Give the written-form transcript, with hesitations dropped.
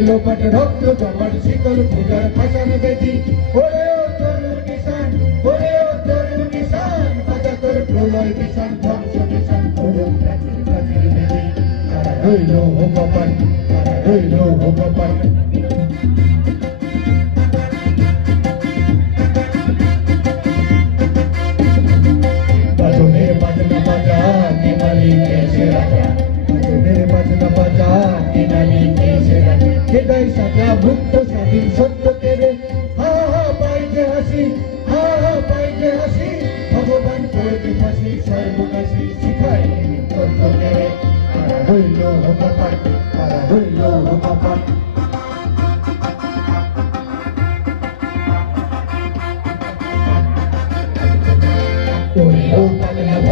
লোপাট রক্ত জমাট শিকল পূজার ফাঁসানো বেদি ওরে ও তরুণ কিষান ওরে ও তরুণ কিষান বাজা তোর প্রলয় কিষান ধ্বংস কিষান তরুণ প্রাচীর প্রাচীর বেদি তারা রইল ও কপাল তারা রইল ও কপাল বাজনের বাজনা বাজা কি মালিক এসে রাজা বাজনের বাজনা বাজা কি মালিক এসে রাজা হৃদয় সাজা মুক্ত স্বাধীন সত্য কেড়ে হা হা পাই যে হাসি হা হা পাই যে হাসি ভগবান করবে ফাঁসি সর্বনাশী শিখায় সত্য কেড়ে তারা হইল ভগবান তারা হইল ভগবান ওরে ও পাগলা